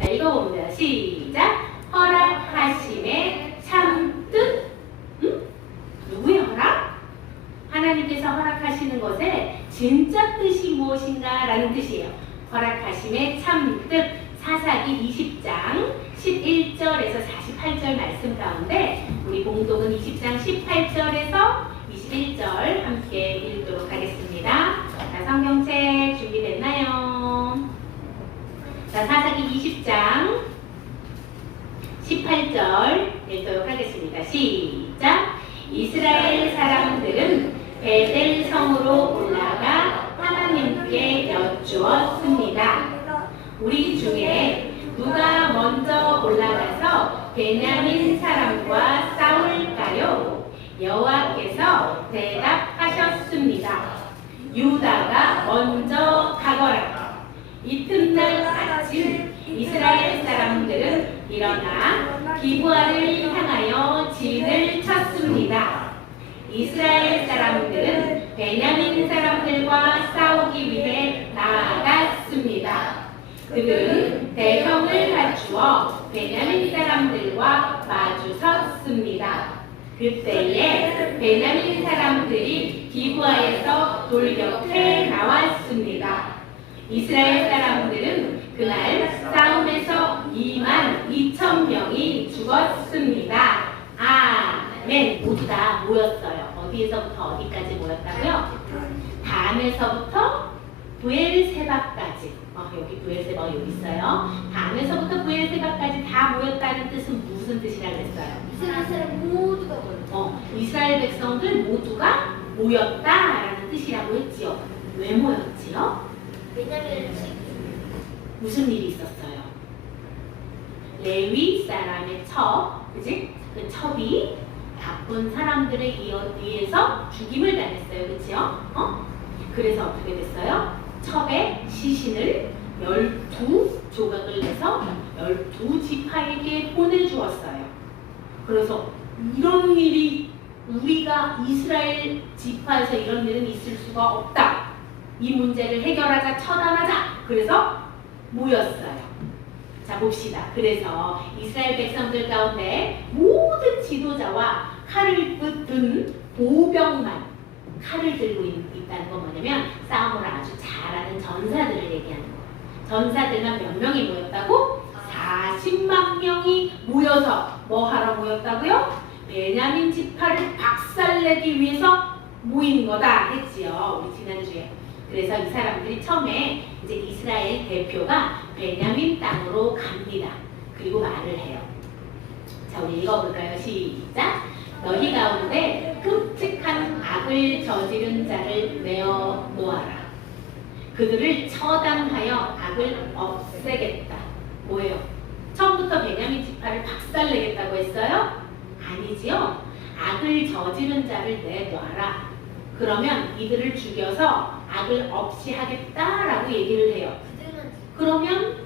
자, 읽어봅니다. 시작. 허락하심의 참뜻. 응? 누구의 허락? 하나님께서 허락하시는 것의 진짜 뜻이 무엇인가? 라는 뜻이에요. 허락하심의 참뜻. 사사기 20장 11절에서 48절 말씀 가운데 우리 봉독은 20장 18절에서 21절 함께. 자, 성경책 준비됐나요? 자, 사사기 20장 18절 읽도록 하겠습니다. 시작. 이스라엘 사람들은 베델 성으로 올라가 하나님께 여쭈었습니다. 우리 중에 누가 먼저 올라가서 베냐민 사람과 싸울까요? 여호와께서 대답하셨습니다. 유다가 먼저 가거라. 이튿날 아침 이스라엘 사람들은 일어나 기부아를 향하여 진을 쳤습니다. 이스라엘 사람들은 베냐민 사람들과 싸우기 위해 나아갔습니다. 그들은 대형을 갖추어 베냐민 사람들과 마주섰습니다. 그때에 베냐민 사람들이 기부아에서 돌격해 나왔습니다. 이스라엘 사람들은 그날 싸움에서 2만 2천 명이 죽었습니다. 아멘. 모두 다 모였어요. 어디에서부터 어디까지 모였다고요? 단에서부터 부엘세바까지. 어, 여기 부엘세바 여기 있어요. 단에서부터 부엘세바까지 다 모였다는 뜻은 무슨 뜻이라고 했어요? 이스라엘 사람 모두가 모여. 어, 이스라엘 백성들 모두가 모였다 라는 뜻이라고 했지요. 왜 모였지요? 왜냐면 무슨 일이 있었어요? 레위 사람의 첩, 그지? 그 첩이 바쁜 사람들에 이어- 의해서 죽임을 당했어요, 그치요? 어? 그래서 어떻게 됐어요? 첩의 시신을 열두 조각을 내서 열두 지파에게 보내주었어요. 그래서 이런 일이 우리가 이스라엘 지파에서 이런 일은 있을 수가 없다. 이 문제를 해결하자, 처단하자. 그래서 모였어요. 자, 봅시다. 그래서 이스라엘 백성들 가운데 모든 지도자와 칼을 든 보병만 칼을 들고 있, 있다는 건 뭐냐면 싸움을 아주 잘하는 전사들을 얘기하는 거예요. 전사들만 몇 명이 모였다고? 40만 명이 모여서 뭐 하러 모였다고요? 베냐민 지파를 박살내기 위해서 모인 거다 했지요. 우리 지난주에. 그래서 이 사람들이 처음에 이제 이스라엘 대표가 베냐민 땅으로 갑니다. 그리고 말을 해요. 자, 우리 읽어볼까요? 시작. 너희 가운데 끔찍한 악을 저지른 자를 내어 놓아라. 그들을 처단하여 악을 없애겠다. 뭐예요? 처음부터 베냐민 지파를 박살내겠다고 했어요? 아니지요. 악을 저지른 자를 내놔라. 그러면 이들을 죽여서 악을 없이 하겠다라고 얘기를 해요. 그러면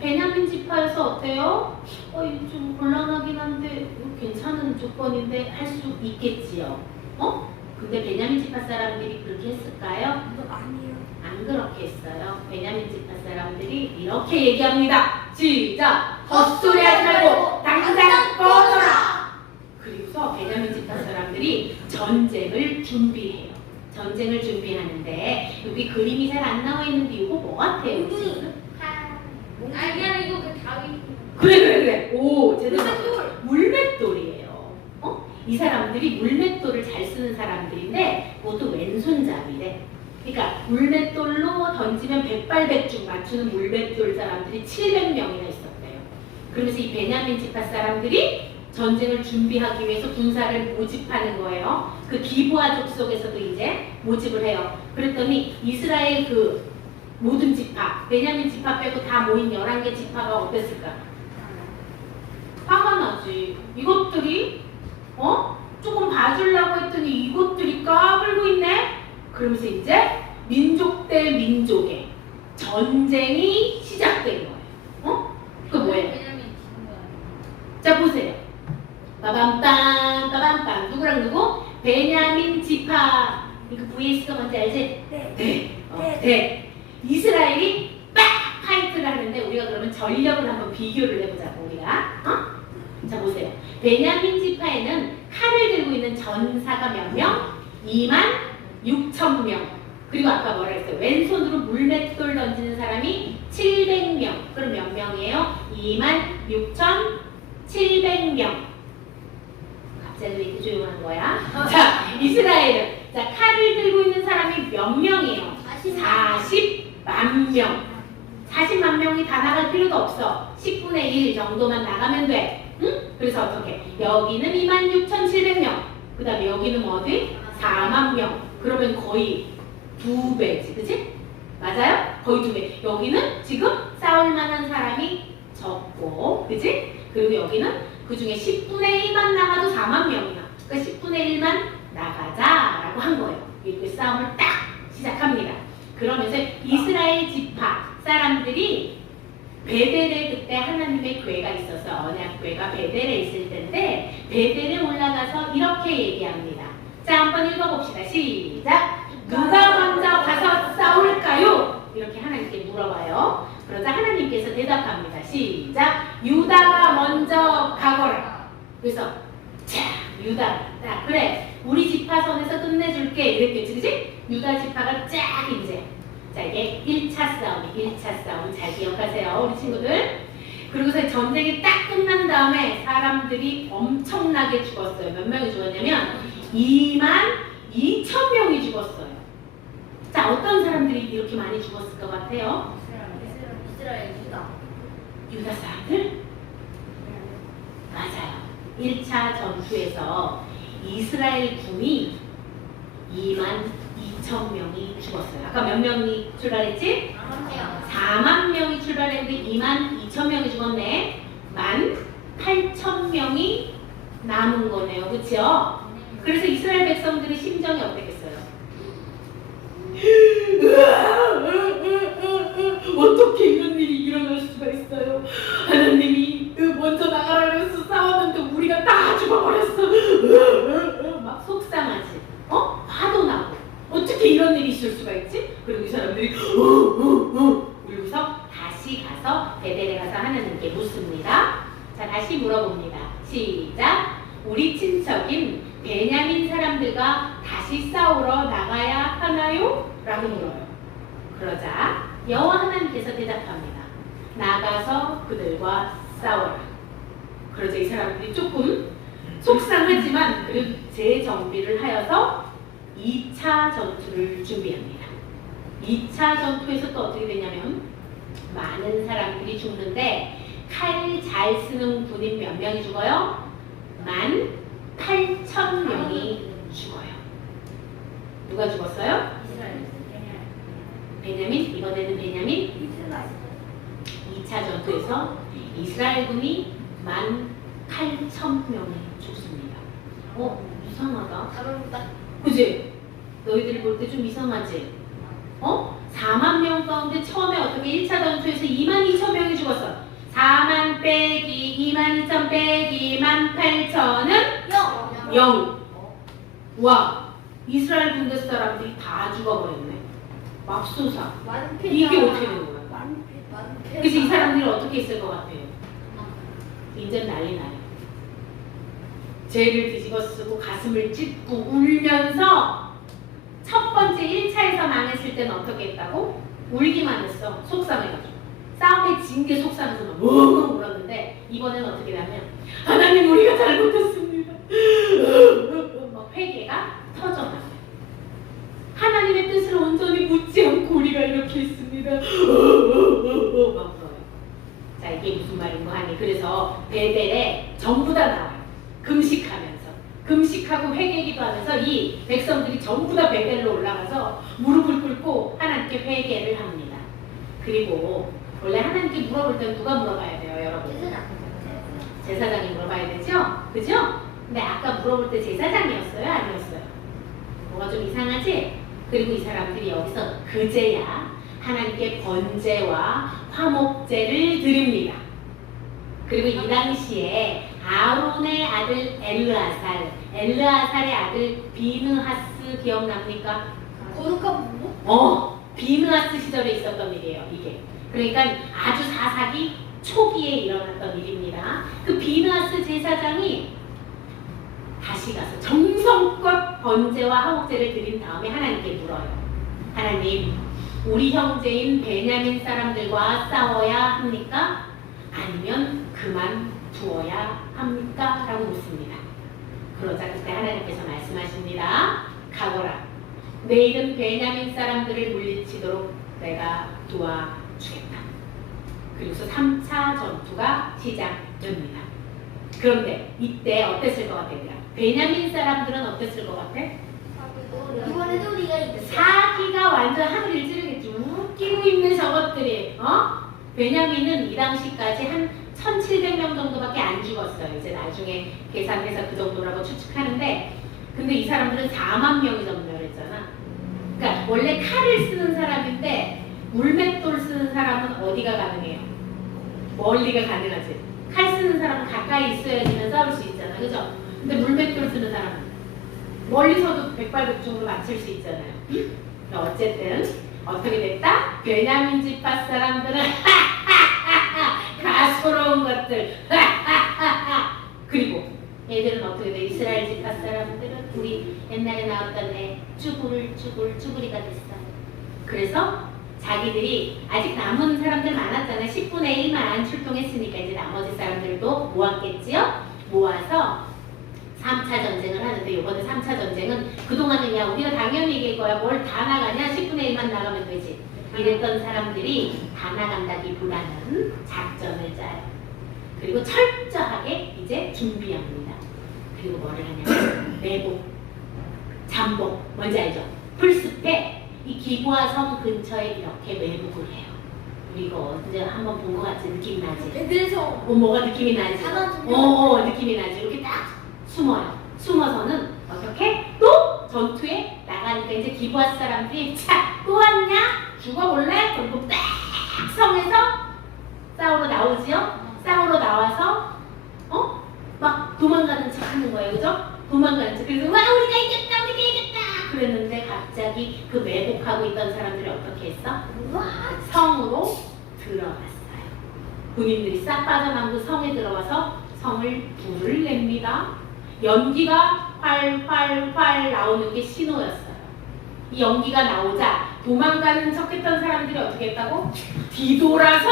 베냐민 지파에서 어때요? 어, 좀 곤란하긴 한데 이거 괜찮은 조건인데 할 수 있겠지요. 어? 근데 베냐민 지파 사람들이 그렇게 했을까요? 이거 아니에요. 안 그렇게 했어요. 베냐민 지파 사람들이 이렇게 얘기합니다. 시작! 헛소리 하지 말고 당장 꺼져라! 그리고서 베냐민 지파 사람들이 전쟁을 준비해요. 전쟁을 준비하는데 여기 그림이 잘 안 나와 있는데 이거 뭐 같아요? 지금? 아니야 이거 그 다윗. 그래 그래 그래. 오 제대로. 물맷돌. 물맷돌이에요. 어? 이 사람들이 물맷돌을 잘 쓰는 사람들인데 그것도 왼손잡이래. 그러니까 물맷돌로 던지면 백발백중 맞추는 물맷돌 사람들이 700명이나 있었대요. 그러면서 이 베냐민 지파 사람들이 전쟁을 준비하기 위해서 군사를 모집하는 거예요. 그 기부아족 속에서도 이제 모집을 해요. 그랬더니 이스라엘 그 모든 지파, 베냐민 지파 빼고 다 모인 11개 지파가 어땠을까? 화가 나지. 이것들이 어? 조금 봐주려고 했더니 이것들이 까불고 있네? 그러면서 이제 민족 대 민족의 전쟁이 거예요. 어? 그 뭐예요? 왜냐면 지는 거야. 자 보세요. 빠밤빰 빠밤빰 누구랑 누구? 베냐민 지파. 이거 VS가 뭔지 알지? 네. 네. 어, 네, 대. 이스라엘이 빡 파이트를 하는데 우리가 그러면 전력을 한번 비교를 해보자고 우리가. 어? 자 보세요. 베냐민 지파에는 칼을 들고 있는 전사가 몇 명? 2만 6천 명. 그리고 아까 뭐라 했어요? 왼손으로 물맷돌 던지는 사람이 700명. 그럼 몇 명이에요? 2만 6천 700명. 갑자기 왜 이렇게 조용한 거야? 자, 이스라엘은 자 칼을 들고 있는 사람이 몇 명이에요? 40만 명. 40만 명이 다 나갈 필요도 없어. 10분의 1 정도만 나가면 돼. 응? 그래서 어떻게? 여기는 26,700명. 그 다음에 여기는 어디? 4만 명. 그러면 거의 두 배지. 그치? 맞아요? 거의 두 배. 여기는 지금 싸울 만한 사람이 적고. 그치? 그리고 여기는 그 중에 10분의 1만 나가도 4만 명이야. 그러니까 10분의 1만 나가자라고 한 거예요. 이렇게 싸움을 딱 시작합니다. 그러면서 이스라엘 지파 사람들이 베델에 그때 하나님의 교회가 있어서 언약 교회가 베델에 있을 텐데 베델에 올라가서 이렇게 얘기합니다. 자 한번 읽어봅시다. 시작. 누가 먼저 가서 싸울까요? 이렇게 하나님께 물어봐요. 그러자 하나님께서 대답합니다. 시작. 유다가 먼저 가거라. 그래서 자 유다 자 그래 우리 지파선에서 끝내줄게 이랬겠지 그지? 유다 지파가 쫙 이제 자 이게 1차 싸움 1차 싸움 잘 기억하세요 우리 친구들 그리고서 전쟁이 딱 끝난 다음에 사람들이 엄청나게 죽었어요 몇 명이 죽었냐면 2만 2천 명이 죽었어요 자 어떤 사람들이 이렇게 많이 죽었을 것 같아요? 이스라엘 유다. 유다 사람들? 맞아요 1차 전투에서 이스라엘 군이 2만 2천 명이 죽었어요. 아까 몇 명이 출발했지? 아마요. 4만 명이 출발했는데 2만 2천 명이 죽었네. 만 8천 명이 남은 거네요. 그쵸? 그래서 이스라엘 백성들의 심정이 어땠겠어요? 어떻게 이런 일이 일어날 수가 있어요? 하나님이 먼저 나가라 그래서 싸웠는데 우리가 다 죽어버렸어. 막 속상하지. 어? 화도 나고. 어떻게 이런 일이 있을 수가 있지? 그리고 이 사람들이 울고서 다시 가서 베델에 가서 하나님께 묻습니다. 자, 다시 물어봅니다. 시작. 우리 친척인 베냐민 사람들과 다시 싸우러 나가야 하나요? 라고 물어요. 그러자 여호와 하나님께서 대답합니다. 나가서 그들과 싸워라. 그러자 이 사람들이 조금 속상하지만 그래도 재정비를 하여서 2차 전투를 준비합니다. 2차 전투에서 또 어떻게 되냐면 많은 사람들이 죽는데 칼 잘 쓰는 군인 몇 명이 죽어요? 만 8천 명이 죽어요. 누가 죽었어요? 이스라엘. 베냐민 이번에는 베냐민 이스라엘. 2차 전투에서 이스라엘군이 만 8천 명이 죽습니다. 어 이상하다. 가로다. 그지? 너희들이 볼 때 좀 이상하지? 어? 4만 명 가운데 처음에 어떻게 1차 전투에서 2만 2천 명이 죽었어. 4만 빼기 2만 2천 빼기 1만 8천은 영. 0. 와, 이스라엘 군대 사람들이 다 죽어버렸네. 맙소사. 많은 패. 이게 어떻게 된 거야? 많은 패. 많은 패. 그래서 이 사람들이 어떻게 있을 것 같아요? 인전 난리 나요. 죄를 뒤집어 쓰고 가슴을 찢고 울면서 첫 번째 1차에서 망했을 때는 어떻게 했다고? 울기만 했어. 속상해가지고. 싸움에 진 게 속상해서 막 웅웅 울었는데 이번에는 어떻게 되냐면 하나님 우리가 잘못했습니다. 막 회개가 터져 온전히 묻지 않고 우리가 이렇게 울어요. 자 이게 무슨 말인고 하니 그래서 베델에 전부 다 나와요. 금식하면서 금식하고 회개기도 하면서 이 백성들이 전부 다 베델로 올라가서 무릎을 꿇고 하나님께 회개를 합니다. 그리고 원래 하나님께 물어볼 땐 누가 물어봐야 돼요, 여러분? 제사장. 제사장이 물어봐야 되죠? 그죠? 근데 아까 물어볼 때 제사장이었어요? 아니었어요? 뭐가 좀 이상하지? 그리고 이 사람들이 여기서 그제야 하나님께 번제와 화목제를 드립니다. 그리고 이 당시에 아론의 아들 엘르아살, 엘르아살의 아들 비느하스 기억납니까? 거룩한 부부? 어, 비느하스 시절에 있었던 일이에요. 이게. 그러니까 아주 사사기 초기에 일어났던 일입니다. 그 비누아스 제사장이 다시 가서 정성껏 번제와 화목제를 드린 다음에 하나님께 물어요. 하나님, 우리 형제인 베냐민 사람들과 싸워야 합니까? 아니면 그만 두어야 합니까? 라고 묻습니다. 그러자 그때 하나님께서 말씀하십니다. 가거라. 내일은 베냐민 사람들을 물리치도록 내가 도와주겠다. 그리고서 3차 전투가 시작됩니다. 그런데 이때 어땠을 것 같아요? 베냐민 사람들은 어땠을 것 같아? 이번에도 우리가 이겼어. 사기가 완전 하늘을 찌르겠죠. 웃기고 있는 저것들이, 어? 베냐민은 이 당시까지 한 1700명 정도밖에 안 죽었어요. 이제 나중에 계산해서 그 정도라고 추측하는데, 근데 이 사람들은 4만 명이 전멸했잖아. 그러니까 원래 칼을 쓰는 사람인데, 물맷돌 쓰는 사람은 어디가 가능해요? 멀리가 가능하지. 칼 쓰는 사람은 가까이 있어야 지만 싸울 수 있잖아. 그죠? 근데 물맷돌 쓰는 사람은 멀리서도 백발백중으로 맞출 수 있잖아요. 그러니까 어쨌든 어떻게 됐다? 베냐민 지파 사람들은 가소로운 것들 그리고 얘들은 어떻게 돼? 이스라엘 지파 사람들은 우리 옛날에 나왔던 애 쭈굴 쭈굴 쭈구리가 됐어. 그래서 자기들이 아직 남은 사람들 많았잖아요. 10분의 1만 출동했으니까 이제 나머지 사람들도 모았겠지요? 모아서 3차 전쟁을 하는데 이번에 3차 전쟁은 그동안은 야 우리가 당연히 이길 거야 뭘 다 나가냐 10분의 1만 나가면 되지 이랬던 사람들이 다 나간다기보다는 작전을 짜요 그리고 철저하게 이제 준비합니다 그리고 뭐를 하냐면 매복 잠복 뭔지 알죠? 풀숲에 이 기부화 섬 근처에 이렇게 매복을 해요 이거 언제 한번 본 것 같이 느낌이 나지? 그래서 어, 뭐가 느낌이 나지? 어, 어, 느낌이 나지. 이렇게 딱 숨어요. 숨어서는 어떻게? 또 전투에 나가니까 이제 기부할 사람들이 자, 또 왔냐? 죽어볼래? 그리고 딱 성에서 싸우러 나오지요? 싸우러 나와서 어? 막 도망가는 척 하는 거예요. 그죠? 도망가는 척. 그래서 와 우리가 이겼다 우리가 이겼다 그랬는데 갑자기 그 매복하고 있던 사람들이 어떻게 했어? 와 성으로 들어갔어요. 군인들이 싹 빠져나온 그 성에 들어가서 성을 불을 냅니다. 연기가 활활활 나오는 게 신호였어요. 이 연기가 나오자 도망가는 척했던 사람들이 어떻게 했다고? 뒤돌아서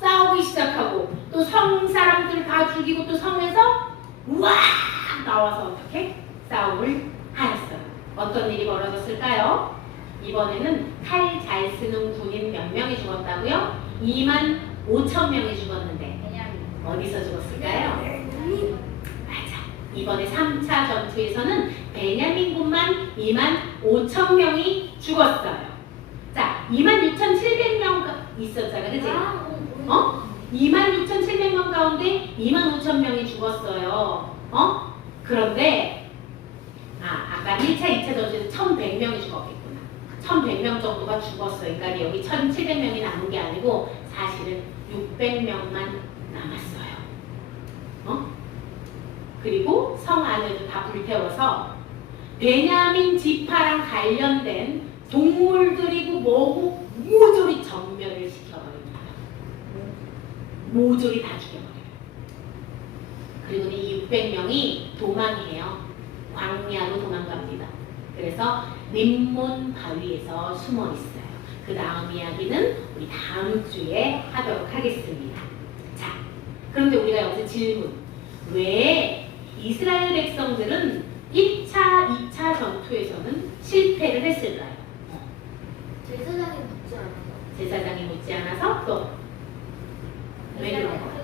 싸우기 시작하고 또 성 사람들 다 죽이고 또 성에서 우와 나와서 어떻게 싸움을 하였어요. 어떤 일이 벌어졌을까요? 이번에는 칼 잘 쓰는 군인 몇 명이 죽었다고요? 2만 5천 명이 죽었는데 베냐민. 어디서 죽었을까요? 이번에 3차 전투에서는 베냐민군만 2만 5천 명이 죽었어요. 자, 2만 6,700명 있었잖아, 그치? 어? 2만 6,700명 가운데 2만 5천 명이 죽었어요. 어? 그런데 아, 아까 1차, 2차 전투에서 1,100명이 죽었겠구나. 1,100명 정도가 죽었어요. 그러니까 여기 1,700명이 남은 게 아니고 사실은 600명만 남았어요. 어? 그리고 성 안에도 다 불태워서 베냐민 지파랑 관련된 동물들이고 뭐고 모조리 전멸을 시켜버립니다. 모조리 다 죽여버려요. 그리고 이 600명이 도망해요. 광야로 도망갑니다. 그래서 림몬 바위에서 숨어 있어요. 그 다음 이야기는 우리 다음 주에 하도록 하겠습니다. 자, 그런데 우리가 여기서 질문. 왜 이스라엘 백성들은 1차, 2차 전투에서는 실패를 했을까요? 어, 제사장이 묻지 않아서. 제사장이 묻지 않아서 또 왜 그런 거야? 요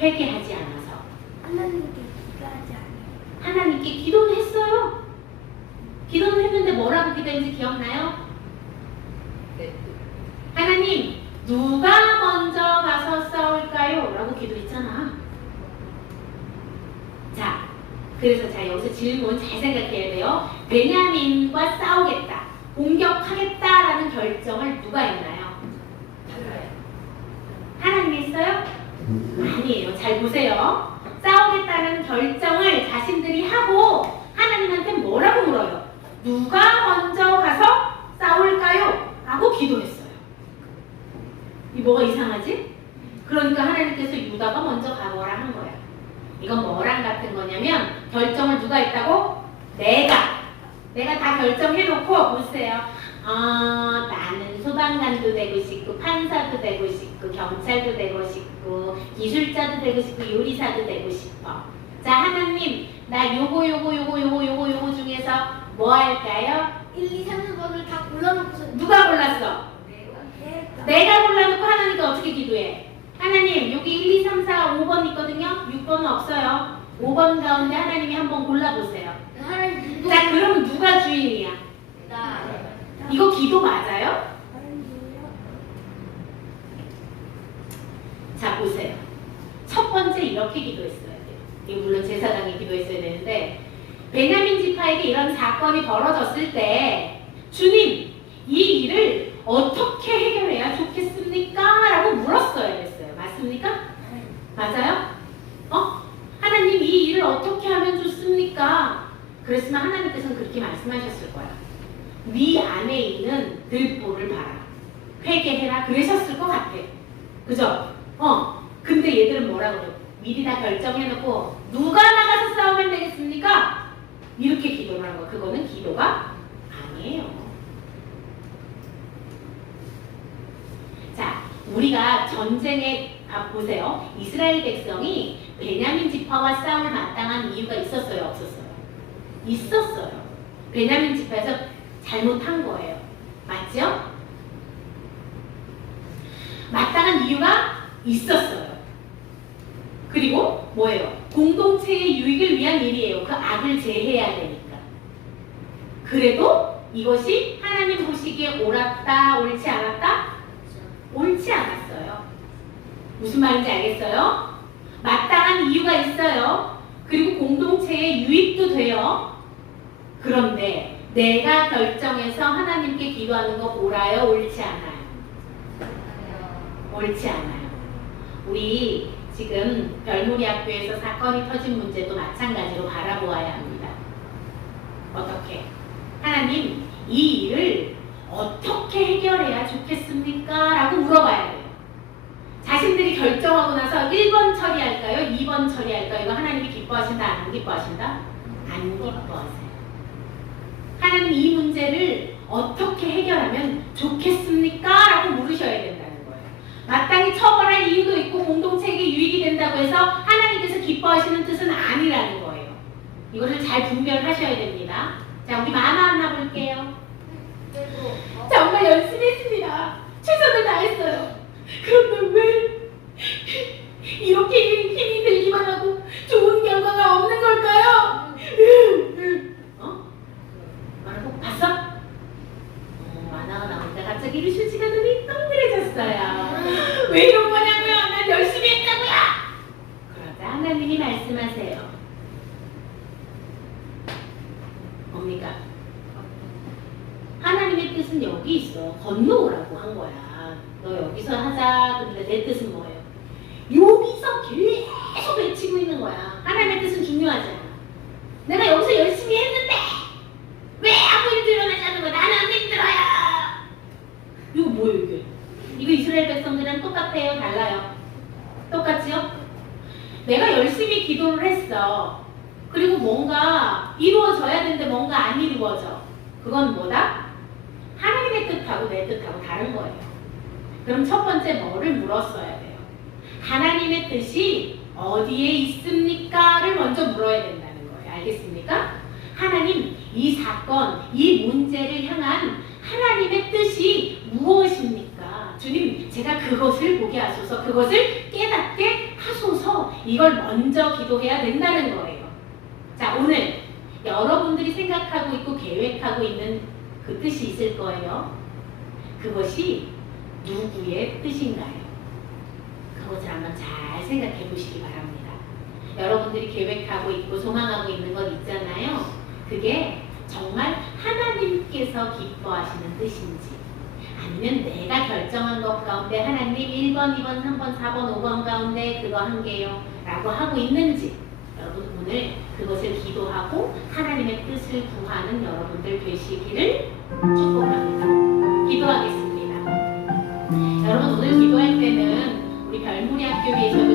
회개하지 않아서 하나님께 기도하지 않아요. 하나님께 기도는 했어요. 기도는 했는데 뭐라고 기도했는지 기억나요? 하나님 누가 먼저 가서 싸울까요? 라고 기도했잖아. 자, 그래서 자 여기서 질문 잘 생각해야 돼요. 베냐민과 싸우겠다, 공격하겠다라는 결정을 누가 했나요? 하나님이 했어요? 아니에요. 잘 보세요. 싸우겠다는 결정을 자신들이 하고 하나님한테 뭐라고 물어요? 누가 먼저 가서 싸울까요? 라고 기도했어요. 이 뭐가 이상하지? 그러니까 하나님께서 유다가 먼저 가거라 한 거야. 이건 뭐랑 같은 거냐면 결정을 누가 했다고? 내가. 내가 다 결정해놓고 보세요. 아 나는 소방관도 되고 싶고 판사도 되고 싶고 경찰도 되고 싶고 기술자도 되고 싶고 요리사도 되고 싶어. 자 하나님 나 요거 요거 요거 요거 요거 요거 중에서 뭐 할까요? 1, 2, 3, 4번을 다 골라놓고서 누가 골랐어? 내가 내가 골라놓고 하나님께 어떻게 기도해? 하나님 여기 1, 2, 3, 4, 5번 있거든요. 6번은 없어요. 5번 가운데 하나님이 한번 골라보세요. 하나님 자 그럼 누가 주인이야? 나 이거 기도 맞아요? 자 보세요. 첫 번째 이렇게 기도했어야 돼요. 이거 물론 제사장이 기도했어야 되는데 베냐민 지파에게 이런 사건이 벌어졌을 때 주님 이 일을 어떻게 해결해야 좋겠습니까? 라고 물었어야 됐어요. 맞습니까? 맞아요? 어? 하나님 이 일을 어떻게 하면 좋습니까? 그랬으면 하나님께서는 그렇게 말씀하셨을 거야. 위 안에 있는 들보를 봐라. 회개해라. 그러셨을 것 같아. 그죠? 어. 근데 얘들은 뭐라 그래요? 미리 다 결정해놓고 누가 나가서 싸우면 되겠습니까? 이렇게 기도를 한 거. 그거는 기도가 아니에요. 자, 우리가 전쟁에 아, 보세요. 이스라엘 백성이 베냐민 지파와 싸움을 마땅한 이유가 있었어요, 없었어요? 있었어요. 베냐민 지파에서 잘못한 거예요. 맞죠? 마땅한 이유가 있었어요. 그리고 뭐예요? 공동체의 유익을 위한 일이에요. 그 악을 제해야 되니까. 그래도 이것이 하나님 보시기에 옳았다, 옳지 않았다? 옳지 않았어요. 무슨 말인지 알겠어요? 마땅한 이유가 있어요. 그리고 공동체의 유익도 돼요. 그런데 내가 결정해서 하나님께 기도하는 거 옳아요? 옳지 않아요? 옳지 않아요. 우리 지금 별무리 학교에서 사건이 터진 문제도 마찬가지로 바라보아야 합니다. 어떻게? 하나님, 이 일을 어떻게 해결해야 좋겠습니까? 라고 물어봐야 돼요. 자신들이 결정하고 나서 1번 처리할까요? 2번 처리할까요? 이거 하나님이 기뻐하신다? 안 기뻐하신다? 안 기뻐하세요. 하나님 이 문제를 어떻게 해결하면 좋겠습니까? 라고 물으셔야 거예요. 마땅히 처벌할 이유도 있고 공동체에게 유익이 된다고 해서 하나님께서 기뻐하시는 뜻은 아니라는 거예요. 이거를 잘 분별하셔야 됩니다. 자, 우리 만화 하나 볼게요. 그리고 정말 열심히 했습니다. 최선을 다했어요. 그런데 왜 이렇게 힘이 들기만 하고 좋은 결과가 없는 걸까요? 어? 뭐라고? 봤어? 어, 만화가 나오니까 갑자기 휴지가 눈이 동그래졌어요. 왜 이런 거냐고요? 난 열심히 했다고요. 그러자 하나님이 말씀하세요. 뭡니까? 하나님의 뜻은 여기 있어. 건너오라고 한 거야. 너 여기서 하자. 근데 내 뜻은 뭐예요? 여기서 계속 외치고 있는 거야. 하나님의 뜻은 중요하잖아. 내가 여기서 열심히 했는데 왜 아무 일도 일어나지 않는 거야? 나는 힘들어요. 이거 뭐예요 이게? 이거 이스라엘 백성들이랑 똑같아요? 달라요? 똑같지요? 내가 열심히 기도를 했어. 그리고 뭔가 이루어져야 되는데 뭔가 안 이루어져. 그건 뭐다? 하나님의 뜻하고 내 뜻하고 다른 거예요. 그럼 첫 번째 뭐를 물었어야 돼요? 하나님의 뜻이 어디에 있습니까?를 먼저 물어야 된다는 거예요. 알겠습니까? 하나님, 이 사건, 이 문제를 향한 하나님의 뜻이 무엇입니까? 주님, 제가 그것을 보게 하소서, 그것을 깨닫게 하소서, 이걸 먼저 기도해야 된다는 거예요. 자, 오늘 여러분들이 생각하고 있고 계획하고 있는 그 뜻이 있을 거예요. 그것이 누구의 뜻인가요? 그것을 한번 잘 생각해 보시기 바랍니다. 여러분들이 계획하고 있고 소망하고 있는 것 있잖아요. 그게 정말 하나님께서 기뻐하시는 뜻인지 아니면 내가 결정한 것 가운데 하나님 1번, 2번, 3번, 4번, 5번 가운데 그거 한 개요 라고 하고 있는지 여러분 오늘 그것을 기도하고 하나님의 뜻을 구하는 여러분들 되시기를 축복합니다. 기도하겠습니다. 여러분 오늘 기도할 때는 우리 별무리 학교에서